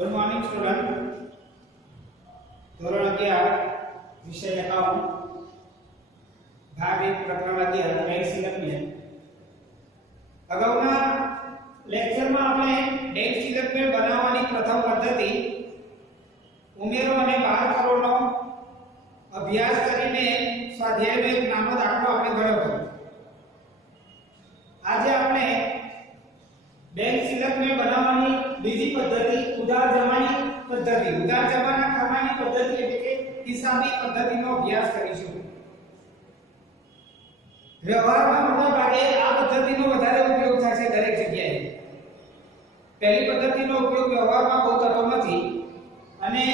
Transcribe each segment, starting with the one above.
Good morning student. धोरण 11 विषय account भाग 1 प्रकरण 11 बैंक स्टेटमेंट। અગાઉના લેક્ચરમાં આપણે બેંક સ્ટેટમેન્ટ બનાવવાની પ્રથમ પદ્ધતિ ઉમેરો અને બહાર કરવાનો અભ્યાસ કરીને સ્વાધ્યાયનો એક નાનો દાખલો આપણે ગણ્યો હતો। આજે આપણે બેંક સ્ટેટમેન્ટ બનાવવાની બીજી પદ્ધતિ ઉધાર જમાની પદ્ધતિ ઉધાર જમાના ખાતાની પદ્ધતિ એટલે કે હિસાબી પદ્ધતિનો અભ્યાસ કરીશું। વ્યવહારમાં મોટા ભાગે આ પદ્ધતિનો વધારે ઉપયોગ થાય છે દરેક જગ્યાએ। પહેલી પદ્ધતિનો ઉપયોગ વ્યવહારમાં બહુ થતો નથી અને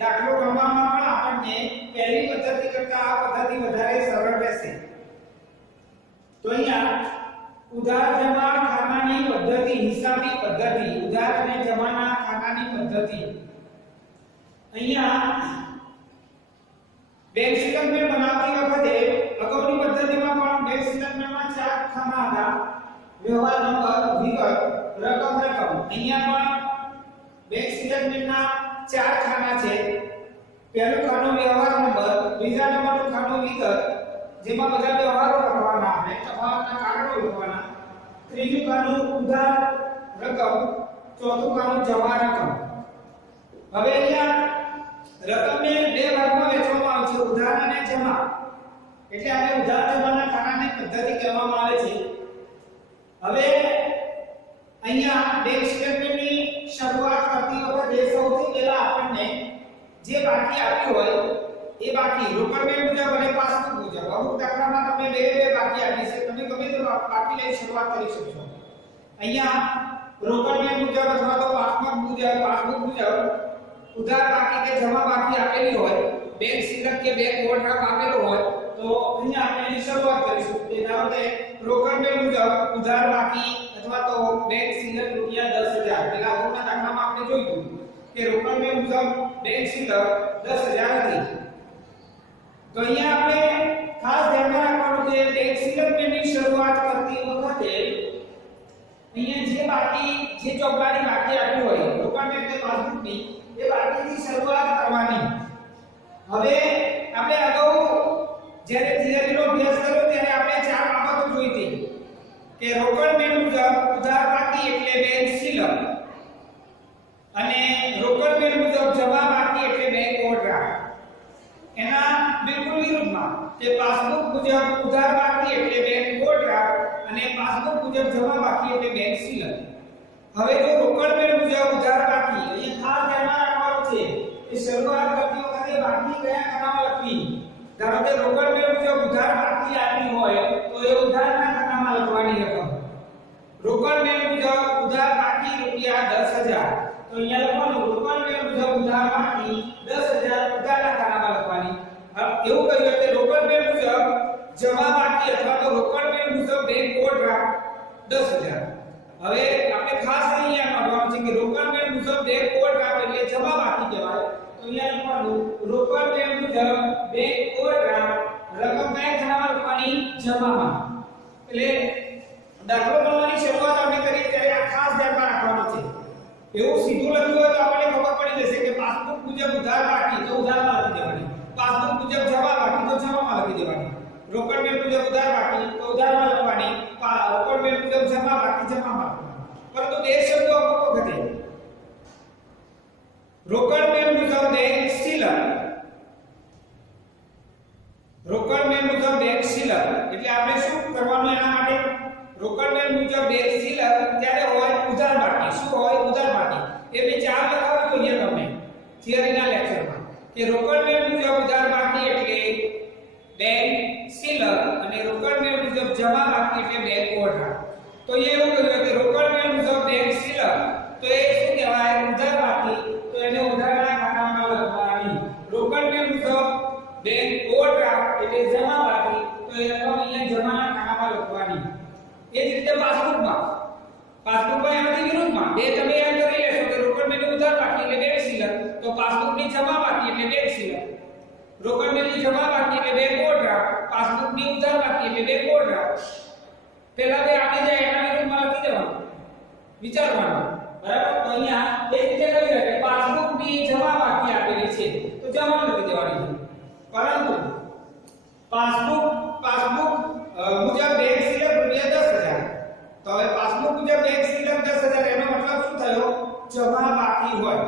દાખલો ગણવામાં પણ આપણને પહેલી પદ્ધતિ કરતાં આ પદ્ધતિ વધારે સરળ રહેશે। તો અહીંયા ઉધાર જમા ખાતાની પદ્ધતિ હિસાબી પદ્ધતિ ઉધાર અને જમાના ખાતાની પદ્ધતિ। અહીંયા બેંક સ્ટેટમેન્ટ બનાવતી વખતે અગાઉની પદ્ધતિમાં પણ બેંક સ્ટેટમેન્ટમાં 4 ખાના હતા: વ્યવહાર નંબર, વિગત, રકમ, અહીંયા પણ બેંક સ્ટેટમેન્ટના 4 ખાના છે। પહેલું ખાનું વ્યવહાર નંબર, બીજા નંબરનું ખાનું વિગત જેમાં બધા વ્યવહારો લખવાના આપણે તફાવતના કારણો લખવાના, ત્રીજું ખાનું ઉધાર રકમ, ચોથું ખાનું જમા રકમ। હવે અહીંયા રકમને બે ભાગમાં વહેંચવામાં આવે છે: ઉધાર અને જમા। એટલે આપણે ઉધાર જમાના ખાતાની પદ્ધતિ કહેવામાં આવે છે। હવે અહીંયા બેંક સ્ટેટમેન્ટની શરૂઆત કરતી વખતે સૌથી પહેલા આપણને જે બાકી આપ્યું હોય એ બાકી રોકડ બેંક મુજબ અને પાસબુક મુજબ અમુક દાખલામાં તમે બે બાકી આપી છે, તમે ગમે તે બાકી લઈ શરૂઆત કરી શકશો। અહીંયા રોકડ બેંક મુજબ અથવા તો પાસબુક મુજબ ઉધાર બાકી કે જમા બાકી આપેલી હોય, બેંક સિલક કે બેંક ઓવરડ્રાફ્ટ આપેલો હોય તો અહીંયા આપણે એની શરૂઆત કરીશું। તે ધારો કે રોકડ બેંક મુજબ ઉધાર બાકી અથવા તો બેંક સિલક રૂપિયા 10000 પેલા અગાઉના દાખલામાં આપણે જોયું કે રોકડ બેંક મુજબ બેંક સિલક 10000 હતી। તો અહીંયા આપણે ખાસ ધ્યાનમાં રાખવાનું છે બેંક સ્ટેટમેન્ટની શરૂઆત કરતી વખતે અહીંયા જે બાકી જે ચોપડાની બાકી આપ્યું હોય રોકડ બેંક કે પાસબુકની એ બાકીથી શરૂઆત કરવાની। હવે આપણે અગાઉ જ્યારે થિયરીનો અભ્યાસ કર્યો ત્યારે આપણે 4 બાબતો જોઈ હતી કે રોકડ બેંક મુજબ ઉધાર બાકી એટલે બેંક સિલક અને રોકડ બેંક મુજબ જમા બાકી એટલે બેંક ઓવરડ્રાફ્ટ। એના બિલકુલ વિરુદ્ધમાં કે પાસબુક મુજબ ઉધાર બાકી એટલે બેંક ઓવરડ્રાફ્ટ અને પાસબુક મુજબ જમા બાકી એટલે બેંક સિલક। હવે જો રોકડ બેંક મુજબ ઉધાર બાકી એ ખાસ ધ્યાનમાં રાખવાનું છે કે શરૂઆત કરતી વખતે બાકી કયા ખાતામાં લખવી। ધારો કે રોકડ બેંક મુજબ ઉધાર બાકી આપી હોય તો એ ઉધારના ખાતામાં લખવાની રકમ। રોકડ બેંક મુજબ ઉધાર બાકી રૂપિયા 10000 તો અહીંયા લખવાનું રોકડ બેંક મુજબ ઉધાર બાકી 10000 ઉધારના ખાતામાં લખવાની। એવું કહ્યું કે રોકડ બેંક મુજબ જમા બાકી અથવા તો રોકડ બેંક મુજબ બેંક ઓવરડ્રાફ્ટ 10000। હવે આપણે ખાસ અહીંયા નોંધવાનું છે કે રોકડ બેંક મુજબ બેંક ઓવરડ્રાફ્ટ એટલે જમા બાકી કહેવાય। તો અહીંયા લખવાનું રોકડ બેંક મુજબ બેંક ઓવરડ્રાફ્ટ રકમ કયા ખાતામાં લખવાની? જમામાં। એટલે દાખલો ગણવાની શરૂઆત આપણે કરીએ ત્યારે આ ખાસ ધ્યાનમાં રાખવાનું છે। એવું સીધું લખ્યું હોય તો આપણને ખબર પડી જશે કે પાસબુક મુજબ ઉધાર બાકી તો ઉધારમાં લખી દેવાની, પાસબુક મુજબ જમા બાકી તો જમામાં લખી દેવાની, રોકડ બેંક મુજબ ઉધાર બાકી તો ઉધારમાં લખવાની, રોકડ બેંક મુજબ જમા બાકી જમામાં લખવાની। પરંતુ બે શબ્દો અમુક વખતે રોકડ બેંક મુજબ બેંક સિલક, રોકડ બેંક મુજબ બેંક સિલક એટલે આપણે શું કરવાનું એના માટે? રોકડ બેંક મુજબ બેંક સિલક ત્યારે હોય ઉધાર બાકી। શું હોય? ઉધાર બાકી। એ બે 4 લખાવો જોઈએ તમને થિયરીના લેક્ચરમાં કે રોકડ બેંક મુજબ ઉધાર બાકી એટલે બેંક સિલક અને રોકડ બેંક મુજબ જમા બાકી એટલે બેંક ઓવરડ્રાફ્ટ। તો એ એવું કહ્યું કે રોકડ બેંક મુજબ બેંક સિલક તો એ શું કહેવાય? ઉધાર બાકી, તો એને ઉધારના ખાતામાં લખવાની। રોકડ બેંક મુજબ બેંક ઓવરડ્રાફ્ટ એટલે જમા બાકી, તો એ રકમ અહીંયા જમાના ખાતામાં લખવાની। એ જ રીતે પાસબુકમાં એનાથી વિરુદ્ધમાં બે તમે યાદ કરી લેશો કે રોકડ બેંક ઉધાર બાકી એટલે બેંક સિલક, તો પાસબુકની જમા બાકી એટલે બેંક સિલક, રોકડ બેંકની જમા બાકી એટલે બેંક ઓવરડ્રાફ્ટ, પાસબુકની ઉધાર બાકી એટલે બેંક ઓવરડ્રાફ્ટ। પહેલા બે આપી જાય એના વિરુદ્ધમાં લખી દેવાનું, વિચારવાનું। બરાબર તો અહીંયા એ રીતે કરી શકે પાસબુક ની જમા બાકી આપેલી છે તો જમા લખી દેવાની છે પરંતુ પાસબુક મુજબ બેંક સિલક રૂપિયા 10000 તો હવે પાસબુક મુજબ બેંક સિલક 10000 એનો મતલબ શું થયો જમા બાકી હોય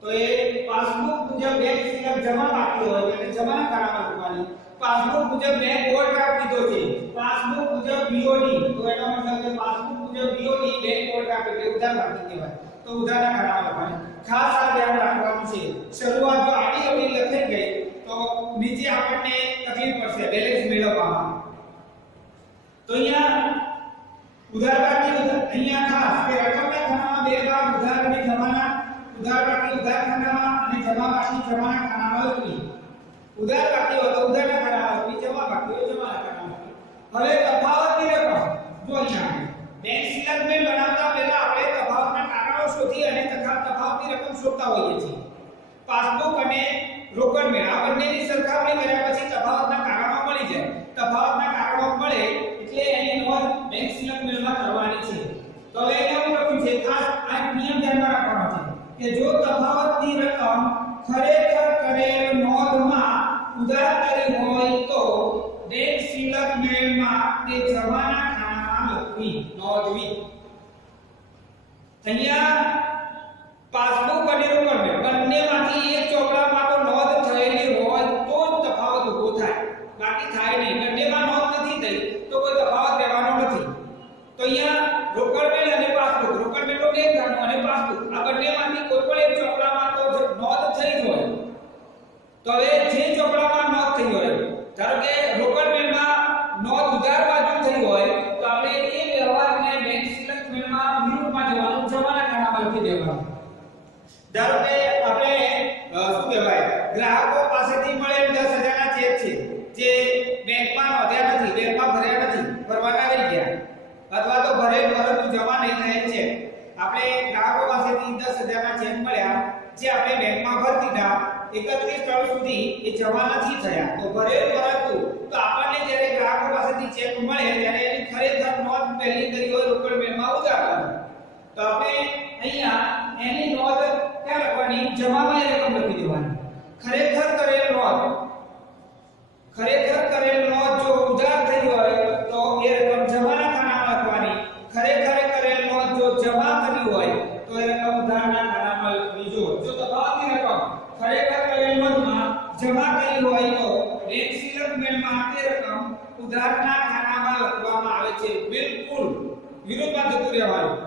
તો એ પાસબુક મુજબ બેંક સિલક જમા બાકી હોય એટલે જમા ખાનામાં લખવાની પાસબુક મુજબ બેંક ઓવરડ્રાફ્ટ કીધો છે પાસબુક મુજબ બીઓડી તો એનો મતલબ કે પાસબુક મુજબ બીઓડી બેંક ઓવરડ્રાફ્ટ એટલે ઉધાર બાકી કહેવાય તો ઉધારના ખાનામાં લખવાની ખાસ આ ધ્યાન રાખવાનું છે શરૂઆત જો આડી અવળી લખાઈ ગઈ તો નીચે આપણને તકલીફ પડશે બેલેન્સ મેળવવામાં તો અહીંયા ઉધાર બાકી અહીંયા ખાસ કે રકમના ખાનામાં બે ભાગ ઉધાર અને જમાના ઉધાર બાકી ઉધાર ખાનામાં અને જમા બાકી જમાના ખાનામાં લખવી ઉધાર બાકી હોય તો ઉધારના ખાનામાં લખવી જમા બાકી હોય જમાના ખાનામાં હવે તફાવતની રકમ જો અહીંયા બેંક સ્ટેટમેન્ટ બનાવતા પહેલા આપણે તફાવતના કારણો શોધી અને તફાવતની રકમ શોધતા હોઈએ છીએ પાસબુક અને રોકડ મેળ આ બંનેની સરખામણી કર્યા પછી તફાવતના કારણો મળી જાય તફાવતના કારણો મળે એટલે એની નોંધ બેંક સ્ટેટમેન્ટમાં કરવાની છે તો હવે એવું લખ્યું છે ખાસ આ નિયમ ધ્યાનમાં રાખવાનો છે કે જો તફાવતની રકમ ખરેખર કરેલ નોંધમાં ઉધાર કરી હોય તો બેંક સ્ટેટમેન્ટમાં તે જમાના ખાનામાં લખવી નોંધવી અહીંયા પાસબુક અને રોકડ મેળ બંનેમાંથી એક ચોપડામાં તો નોંધ થયેલી હોય તો જ તફાવત ઊભો થાય બાકી થાય નહીં બંનેમાં નોંધ નથી થઈ તો કોઈ તફાવત રહેવાનો નથી તો અહીંયા રોકડ મેળ અને પાસબુક રોકડ મેળનો બેંક ખાનું અને પાસબુક આ બંનેમાંથી કોઈ પણ એક ચોપડામાં તો નોંધ થઈ હોય તો હવે જે ચોપડામાં નોંધ થઈ હોય ધારો કે રોકડ મેળમાં નોંધ ઉધાર બાજુ થઈ હોય તો આપણે એ વ્યવહારને બેંક સ્ટેટમેન્ટમાં વિરુદ્ધમાં જવાનું જમાના ખાનામાં લખી દેવાનું ધારો કે આપણે શું કહેવાય ગ્રાહકો પાસેથી મળેલ 10000 ના ચેક છે જે બેંકમાં નોંધ્યા નથી બેંકમાં ભર્યા નથી ભરવાના રહી ગયા અથવા તો ભરેલ પરંતુ જમા નહીં થયેલ છે આપણે ગ્રાહકો પાસેથી 10000 ના ચેક મળ્યા જે આપણે બેંકમાં ભરી દીધા 31 સુધી એ જમા નથી થયા તો ભરેલ પરંતુ તો આપણને જ્યારે ગ્રાહકો પાસેથી ચેક મળે ત્યારે એની ખરેખર નોંધ પહેલી કરી હોય રોકડ મેળમાં ઉધારવાની તો આપણે અહીંયા એની નોંધ ક્યાં લખવાની જમામાં એ રકમ લખી દેવાની ખરેખર કરેલ નોંધ જો ઉધાર થઈ હોય તો એ રકમ જમાના ખાનામાં લખવાની ખરેખર કરેલ નોંધ જો જમા કરી હોય તો એ રકમ ઉધારના ખાનામાં લખવી જો તફાવતની રકમ ખરેખર કરેલ નોંધમાં જમા કરી હોય તો બેંક સ્ટેટમેન્ટમાં તે રકમ ઉધારના ખાનામાં લખવામાં આવે છે બિલકુલ વિરોધમાં જતું રહેવાનું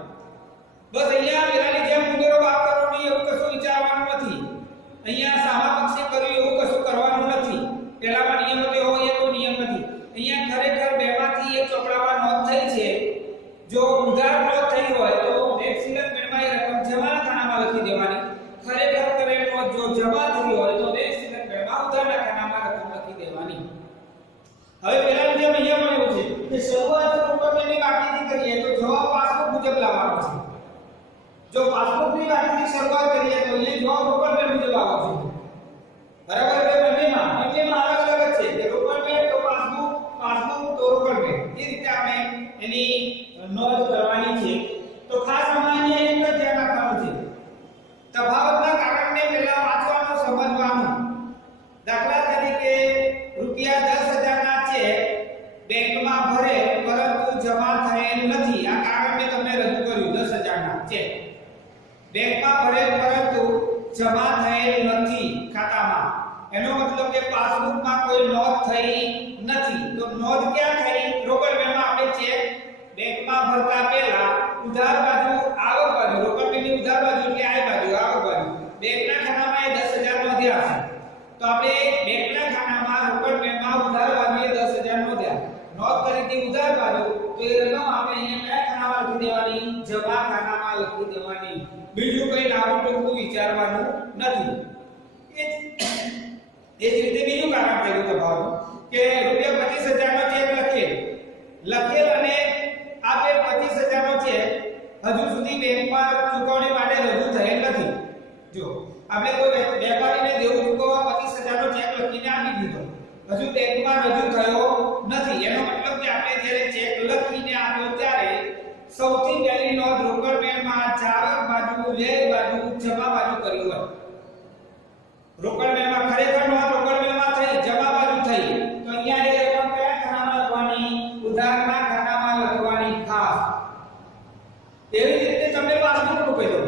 બસ અહીંયા પેલાની જેમ મુદ્દો વાત કરવાની એવું કશું વિચારવાનું નથી અહીંયા સામા પક્ષે કર્યું એવું કશું કરવાનું નથી પેલામાં નિયમ હતો હોય એ કોઈ નિયમ નથી અહીંયા ખરેખર બેમાંથી એક ચોપડામાં નોંધ થઈ છે જો ઉધાર નોંધ થઈ હોય તો બેંક સ્ટેટમેન્ટમાં એ રકમ જમાના ખાનામાં લખી દેવાની ખરેખર કરેલ નોંધ જો જમા થઈ હોય તો બેંક સ્ટેટમેન્ટમાં ઉધારના ખાનામાં રકમ લખી દેવાની હવે પેલાની જેમ અહીંયા પણ એવું છે કે શરૂઆત રોકડની બાકીથી કરીએ તો જવાબ પાસબુક મુજબ લાવવાનો છે જો પાસબુકની બાકીથી શરૂઆત કરીએ તો એ જવાબ રોકડ મેળ મુજબ આવશે બરાબર કે બંનેમાં અલગ અલગ છે કે રોકડ મેળ તો પાસબુક તો રોકડ મેળ એ રીતે આપણે એની નોંધ કરવાની છે તો ખાસ અહીંયા એક જ ધ્યાન રાખવાનું છે તફાવતના કારણને પહેલા વાંચવાનું સમજવાનું દાખલા તરીકે રૂપિયા 10000 ના ચેક બેંકમાં ભરે પરંતુ જમા થયેલ નથી આ કારણ મેં તમને રજૂ કર્યું 10000 ના ચેક બેંકમાં ભરેલ પરંતુ જમા થયેલ નથી ખાતામાં એનો મતલબ કે પાસબુકમાં કોઈ નોંધ થઈ નથી તો નોંધ ક્યાં થઈ રોકડ મેળમાં આપણે ચેક બેંકમાં ભરતા પહેલા ઉધાર બાજુ આવક બાજુ રોકડ મેળની ઉધાર બાજુ એટલે આ બાજુ આવક બાજુ બેંકના ખાતામાં એ 10000 નોંધ્યા છે તો આપણે બેંકના ખાતામાં રોકડ મેળમાં ઉધાર બાજુએ 10000 નોંધ્યા નોંધ કરી હતી ઉધાર બાજુ તો એ રકમ આપણે અહીંયા કયા ખાનામાં લખી દેવાની જમા ખાનામાં લખી દેવાની બીજું કઈ લાંબુ ટૂંકું વિચારવાનું નથી એ જ રીતે બીજું કારણ કર્યું તફાવત કે રૂપિયા 25000 નો ચેક લખેલ અને આપેલ 25000 નો ચેક હજુ સુધી બેંકમાં ચૂકવણી માટે રજૂ થયેલ નથી જો આપણે કોઈ વેપારીને દેવું ચૂકવવા 25000 નો ચેક લખીને આપી દીધો હજુ બેંકમાં રજૂ થયો નથી એનો મતલબ કે આપણે જ્યારે ચેક લખીને આપ્યો ત્યારે સૌથી પહેલી નોંધ રોકડ મેળમાં જાવક જમા બાજુ કર્યું હોય રોકડ મેળમાં ખરેખર નોંધ રોકડ મેળમાં થઈ જમા બાજુ થઈ તો અહીંયા એ રકમ કયા ખાનામાં લખવાની ઉધારના ખાનામાં લખવાની ખાસ એવી રીતે તમને પાસબુક નું કહ્યું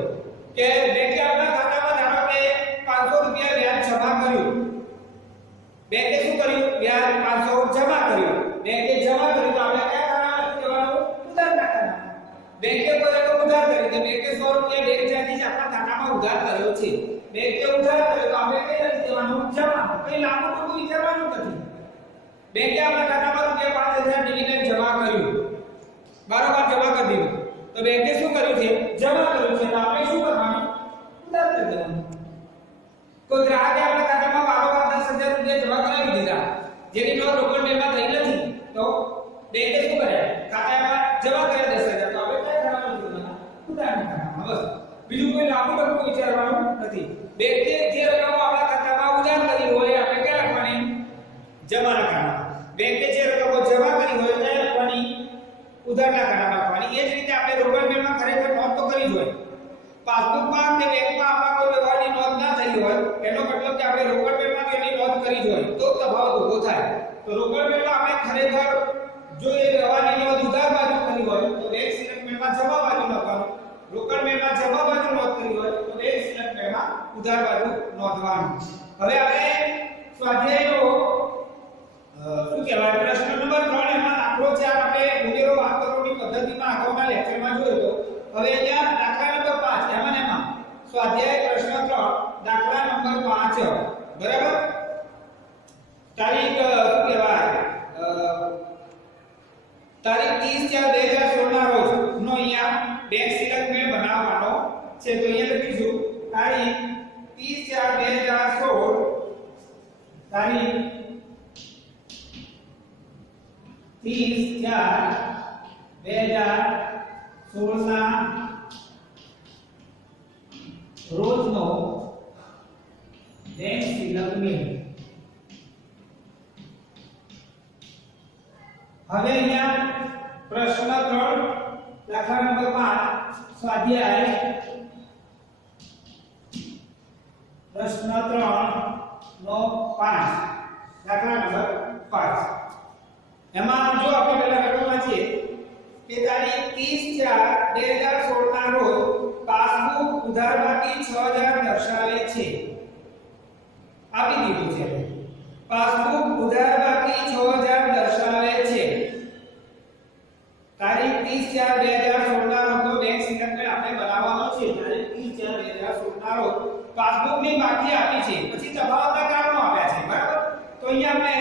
કે બેંકે આપણા ખાતામાં ધારો કે 500 રૂપિયા વ્યાજ જમા કર્યું બેંકે શું કર્યું વ્યાજ 500 જમા કર્યું બેંકે જમા કર્યું તો આપણે કયા ખાનામાં લખી દેવાનું ઉધારના ખાનામાં બેંકે કોઈ રકમ ઉધાર કરી તો બેંકે 100 રૂપિયા બેંક ચાર્જીસ આપણા ખાતામાં ઉધાર કર્યો છે બેંકે ઉધાર કર્યો તો આપણે કઈ લખી દેવાનું જમા કઈ લાંબુ ટૂંકું વિચારવાનું નથી બેંકે આપણા ખાતામાં રૂપિયા 5000 ડિવિડન્ડ જમા કર્યું બરાબર જમા કરી દીધું તો બેંકે શું કર્યું છે જમા કર્યું છે તો આપણે શું કરવાનું ઉધાર કરી દેવાનું કોઈ ગ્રાહકે આપણા ખાતામાં વારંવાર 10000 રૂપિયા જમા કરાવી દીધા જેની નોંધ રોકડ મેળમાં થઈ નથી તો બેંકે શું કર્યા ખાતામાં જમા કર્યા 10000 તો આપણે કઈ કરવાનું છે ઉધારના ખાતામાં બસ બીજું કોઈ લાંબુ ટૂંકું વિચારવાનું નથી બેંકે જે રકમ આપણા ખાતામાં ઉધાર કરી હોય આપણે ક્યાં રાખવાની જમાના ખાતામાં બેંકે જે રકમ જમા કરી હોય ત્યાં રાખવાની ઉધારના ખાતામાં રાખવાની એ જ રીતે આપણે રોકડ મેળમાં ખરેખર નોંધ તો કરી જ હોય પાસબુકમાં કે બેંકમાં આપણા કોઈ વ્યવહારની નોંધ ના થઈ હોય એનો મતલબ કે આપણે રોકડ મેળમાં એની નોંધ કરી જ હોય તો તફાવત ઊભો થાય તો રોકડ મેળમાં આપણે ખરેખર જો એ વ્યવહારની નોંધ ઉધાર બાજુ કરી હોય તો બેંક સિલક મેળમાં જમા બાજુ લખવાનું રોકડ મેળમાં જમા બાજુ નોંધ કરી હોય તો બેંક સિલક મેળમાં ઉધાર બાજુ નોંધવાનું હવે આપણે સ્વાધ્યાયનો શું કહેવાય પ્રશ્ન નંબર 3 એમાં દાખલો 4 આપણે ઉમેરો વાક્યની પદ્ધતિમાં અગાઉના લેક્ચરમાં જોયો તો હવે અહીંયા દાખલા નંબર 5 એમાં સ્વાધ્યાય પ્રશ્ન 3 દાખલા નંબર 5 બરાબર તારીખ શું કહેવાય તારીખ 30/4/2016 ના રોજ નો અહીંયા બેંક સિલક મેળ બનાવવાનો છે તો અહીંયા લખીશું તારીખ 30/4/2016 તારીખ 30/4/2016 ના રોજનો બેંક સિલક મેળ હવે અહીંયા પ્રશ્ન 3 દાખલા નંબર 5 સ્વાધ્યાય પ્રશ્ન 3 નો 5 દાખલા નંબર 5 એમાં જો આપણે પહેલા રકમ વાંચીએ કે તારીખ 30/4/2016 ના રોજ પાસબુક ઉધાર બાકી 6000 દર્શાવે છે આપી દીધું છે પાસબુક ઉધાર બાકી 6000 દર્શાવે છે તારીખ 30/4/2016 ના રોજ બેંક સિલક મેળ આપણે બનાવવાનો છે તારીખ 30/4/2016 ના રોજ પાસબુક ની બાકી આપી છે પછી તફાવતના કારણો આપ્યા છે બરાબર તો અહીંયા આપણે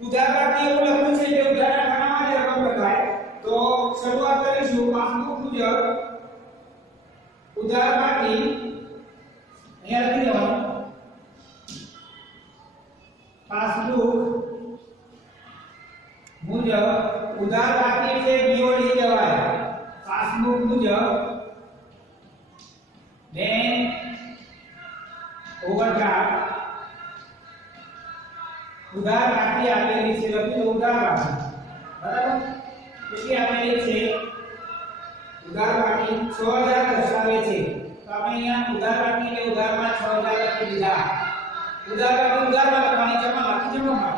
ઉધાર બાકી એવું લખ્યું છે કે ઉધારના ખાનામાં જે રકમ લખાય તો શરૂઆત કરીશું પાસબુક મુજબ ઉધાર બાકી અહીંયા લખી દેવાનું પાસબુક મુજબ ઉધાર બાકી એટલે બીઓડી કહેવાય પાસબુક મુજબ બેંક ઓવરડ્રાફ્ટ ઉધાર બાકી આપેલી છે લખી ઉધાર બાકી બરાબર કેટલી આપેલી છે ઉધાર બાકી 6000 દર્શાવે છે તો આપણે અહીંયા ઉધાર બાકી એટલે ઉધારમાં 6000 લખી દીધા ઉધાર બાકી ઉધારમાં લખવાની જમા બાકી જમા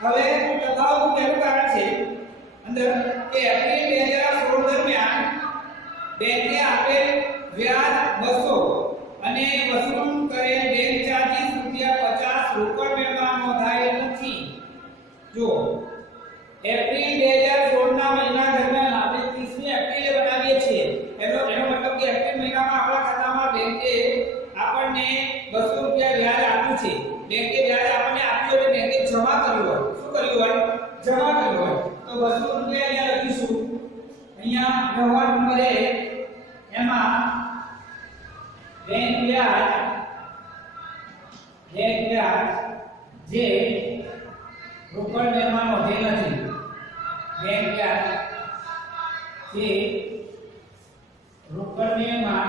લખવાની હવે તફાવતનું પહેલું કારણ છે અંદર કે એપ્રિલ 2016 દરમિયાન બેંકે આપેલ વ્યાજ 200 અને વસૂલ કરેલ બેંક ચાર્જીસ ₹50 રોકડ મેળમાં નોંધાયેલ નથી જો એપ્રિલ 2016 ના મહિના દરમિયાન આપણે 30મી એપ્રિલે બનાવીએ છીએ એનો મતલબ કે એપ્રિલ મહિનામાં આપણા ખાતામાં બેંકે આપણને 200 રૂપિયા વ્યાજ આપ્યું છે બેંકે વ્યાજ આપણને આપ્યું એટલે બેંકે જમા કર્યું હોય શું કર્યું હોય જમા કર્યું હોય તો 200 રૂપિયા અહીંયા લખીશું અહીંયા વ્યવહાર નંબર 1 એમાં બેંક વ્યાજ જે રોકડ મેળમાં નોંધેલ નથી બેંક વ્યાજ જે રોકડ મેળમાં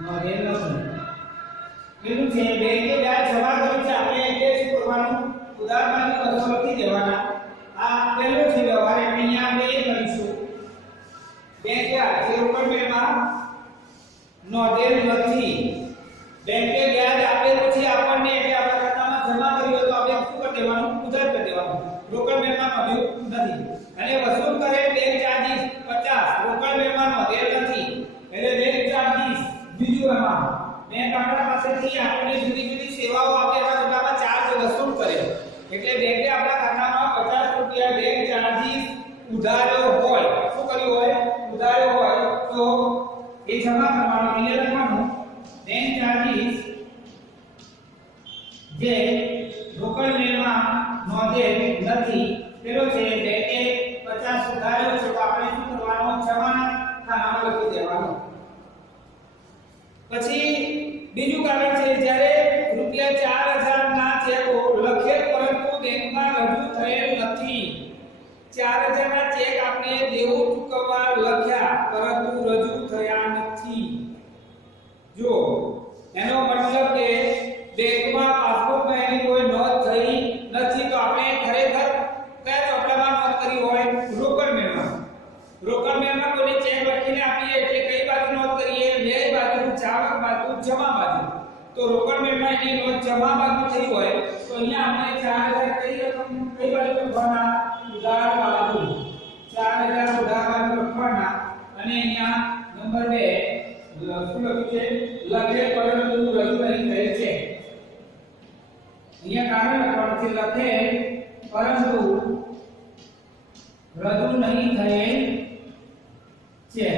નોંધેલ નથી પેલું છે બેંકે વ્યાજ જમા કર્યું છે આપણે એટલે શું કરવાનું ઉધારમાંથી 200 લખી દેવાના આ પહેલો છે વ્યવહાર એટલે અહીંયા આપણે એ કરીશું બેંક વ્યાજ જે રોકડ મેળમાં નોંધેલ નથી. બેંકે વ્યાજ આપેલું છે આપણને એટલે આપણા ખાતામાં જમા કર્યું તો આપણે શું કરી દેવાનું? ઉધાર કરી દેવાનું. રોકડ મેળમાં નોંધ્યું નથી. અને વસૂલ કરેલ બેંક ચાર્જીસ 50 રોકડ મેળમાં નોંધેલ નથી. એટલે બેંક ચાર્જીસ બીજું એમાં બેંક આપણા પાસેથી આપણને જુદી જુદી સેવાઓ આપે એના બદલામાં ચાર્જ વસૂલ કરે. એટલે બેંકે આપણા ખાતામાં 50 રૂપિયા બેંક ચાર્જીસ ઉધાર્યો હોય, શું કર્યું હોય? ઉધાર્યો હોય તો એ જમા કરવાનો. અહીંયા લખવાનું બેંક ચાર્જીસ જે રોકડ મેળમાં નોંધેલ નથી પેલો છે બેંકે 50 ઉધાર્યો છે તો આપણે શું કરવાનું? જમા ખાનામાં લખી દેવાનું. પછી બીજું કારણ છે જ્યારે રૂપિયા 4000 ના ચેકો લખેલ પરંતુ બેંકમાં રજૂ થયેલ નથી. 4000 ના ચેક આપણે દેવું ચૂકવવા લખ્યા પરંતુ રજૂ થયા નથી. જો એનો મતલબ કે બેંકમાં પાસબુકમાં એની કોઈ નોંધ થઈ નથી તો આપણે ખરેખર કયા ચોપડામાં નોંધ કરી હોય? રોકડ મેળમાં. રોકડ મેળમાં કોઈને ચેક લખીને આપીએ એટલે કઈ બાજુ નોંધ કરીએ? બે બાજુ, ચાલક બાજુ, જમા બાજુ. તો રોકડ મેળમાં એની નોંધ જમા બાજુ થઈ હોય તો અહીંયા આપણે 4000 કઈ રકમ કઈ બાજુ લખવાના? ઉધાર બાજુ. 4000 ઉધાર બાજુ લખવાના. અને અહીંયા નંબર 2 શું લખ્યું છે? લખેલ પરંતુ રજૂ નહીં થયેલ છે. અહીંયા કારણ લખવાનું છે લખેલ પરંતુ રજૂ નહીં થયેલ છે.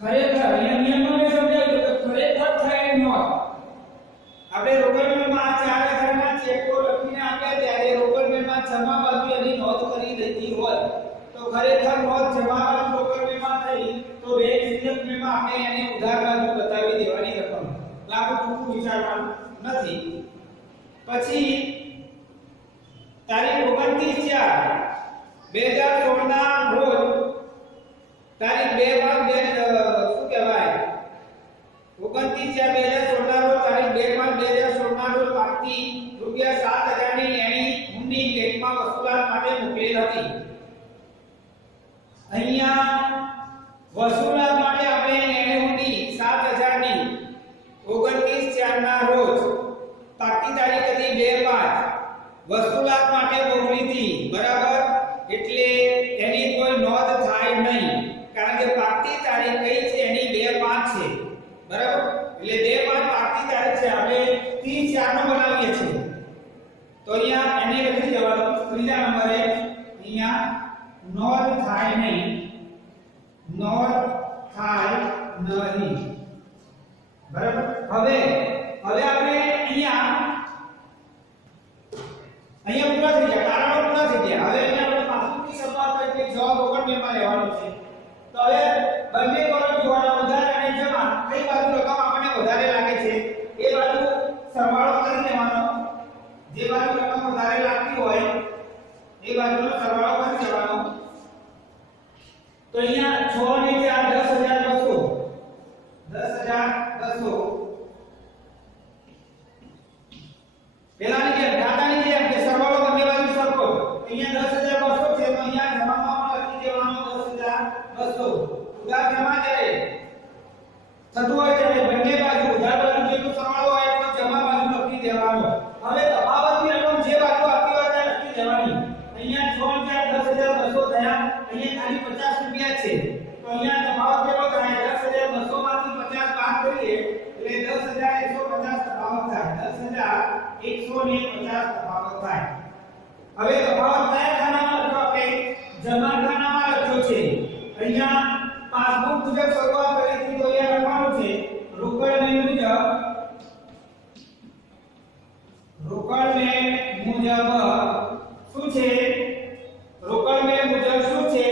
ખરેખર અહીંયા નિયમમાં મેં સમજાવ્યું કે ખરેખર થયેલ નોંધ આપણે રોકડ મેળમાં 4000 ના ચેકો લખીને આપ્યા ત્યારે રોકડ મેળમાં જમા બાજુ એની નોંધ કરી દીધી હોય તો ખરેખર નોંધ જમા બાજુ રોકડ મેળમાં થઈ તો બેંક સ્ટેટમેન્ટમાં આપણે એને ઉધાર બાજુ બતાવી દેવાની રકમ. લાગુ ટૂંકું વિચારવાનું નથી. પછી તારીખ 29/4/2016 ના રોજ તારીખ 2 શું કહેવાય 29/4/2016 ના રોજ તારીખ 2/5/2016 ના રોજ પાકતી રૂપિયા 7000 ની એની હુંડી બેંકમાં વસૂલાત માટે મોકલેલ હતી. અહીંયા વસૂલાત માટે આપણે એની હુંડી 7000 ની 29/4 ના રોજ પાકતી તારીખ હતી 2/5 વસૂલાત માટે મોકલી હતી. બરાબર. એટલે એની કોઈ નોંધ થાય નહીં કારણ કે પાકતી તારીખ કઈ છે? એની 2/5 છે. બરાબર. એટલે 2/5 પાકતી તારીખ છે. આપણે 30/4 નો બનાવીએ છીએ તો અહીંયા એને લખી દેવાનું. ત્રીજા નંબરે અહીંયા નોંધ થાય નહીં. નોંધ થાય નહીં. બરાબર. હવે આપણે અહીંયા પૂરા થઈ ગયા. કારણો પૂરા થઈ ગયા. હવે અહીંયા આપણે પાસબુકની શરૂઆત કરી કે જવાબ રોકડ મેળમાં લેવાનો છે. તો હવે બંને કોલમ જોવાના ઉધાર અને જમા. કઈ બાજુ રકમ આપણને વધારે લાગે છે એ બાજુ સરવાળો કરી દેવાનો. જે બાજુ રકમ વધારે લાગતી હોય એ બાજુનો સરવાળો કરી દેવાનો. તો અહીંયા 6 ને 4 10200 પેલાની જેમ દાતાની જેમ કે સરવાળો બંને બાજુ સરખો. અહીંયા 10200 છે તો અહીંયા જમામાં લખી દેવાનો 10200. ઉધાર જમા કરે થતું હોય ત્યારે બંને બાજુ ઉધાર બાજુ જેટલું સરવાળો હોય એટલો જમા બાજુ લખી દેવાનો. હવે તફાવતની રકમ જે બાજુ આપી હોય ત્યાં લખી દેવાની. અહીંયા 6 4 10200 થયા. અહીંયા ખાલી 50 રૂપિયા છે તો અહીંયા તફાવત કેટલો થાય? 10200 માંથી 50 બાદ કરીએ એટલે 10150 તફાવત થાય. 10150 તફાવત થાય. હવે તફાવત કયા ખાનામાં લખ્યો? આપણે જમા ખાનામાં લખ્યો છે. અહીંયા પાસબુક મુજબ શરૂઆત કરી હતી તો અહીંયા લખવાનું છે રોકડ મેળ મુજબ શું છે? રોકડ મેળ મુજબ શું છે?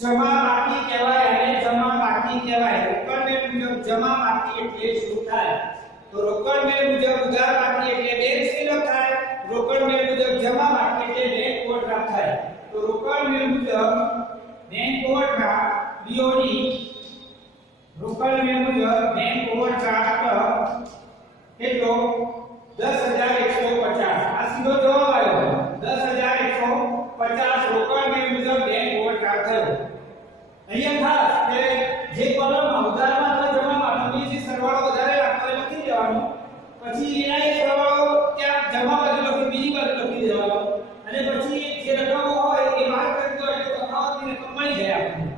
જમા બાકી કહેવાય અને જમા બાકી કહેવાય. રોકડ મેળ મુજબ જમા બાકી એટલે શું થાય? તો રોકડ મેળ મુજબ ઉધાર બાકી એટલે બેંક સિલક થાય. રોકડ મેળ મુજબ જમા બાકી એટલે બેંક ઓવરડ્રાફ્ટ થાય. તો રોકડ મેળ મુજબ બેંક ઓવરડ્રાફ્ટ BOD રોકડ મેળ મુજબ બેંક ઓવરડ્રાફ્ટ એટલો 10150. આ સીધો જવાબ આવ્યો. 10150 રોકડ મેળ મુજબ બેંક ઓવરડ્રાફ્ટ થયો. અહીંયા ખાસ કે જે કોલમમાં ઉધારમાં અથવા જમામાં મળી જાય આપણને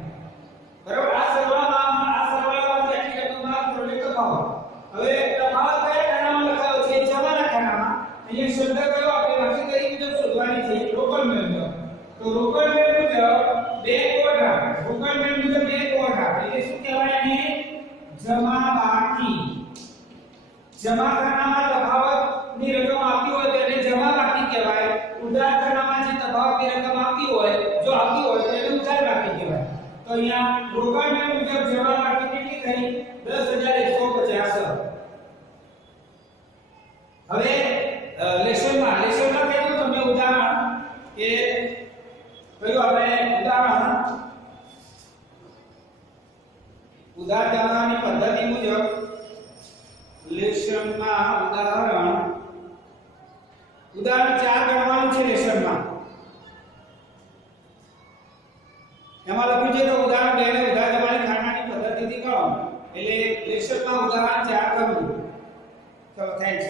બરાબર આ સરવાળામાંથી આટલી રકમમાં થોડો તફાવત હવે તફાવત કયા ખાનામાં લખાયો છે જવાના ખાનામાં અહીંયા શબ્દ કયો આપણે નક્કી કરી મુજબ શોધવાની છે રોકડ મેળ મુજબ તો રોકડ મેળ મુજબ બે કોઠા રોકડ મેળ મુજબ બે કોઠા એટલે શું કહેવાય આને જમા બાકી જમા ખાનામાં તફાવતની રકમ આપી હોય તો એને જમા બાકી કહેવાય ઉધાર ખાનામાં જે તફાવતની રકમ આપી હોય જો આપી હોય તો એને ઉધાર બાકી કહેવાય તો અહીંયા રોકડ મેળ મુજબ જમા બાકી કેટલી થઈ 10150 હવે લેશનમાં કહેવું તમને ઉદાહરણ કે કયું આપણે ઉધાર જમાની પદ્ધતિ મુજબ લેશનમાં ઉદાહરણ 4 ગણવાનું છે લેશનમાં એમાં લખ્યું છે તો ઉદાહરણ 2 ને ઉધાર જમાની ખાનાની પદ્ધતિથી ગણો એટલે લેશનમાં ઉદાહરણ 4 કરવું ચલો થેન્ક્સ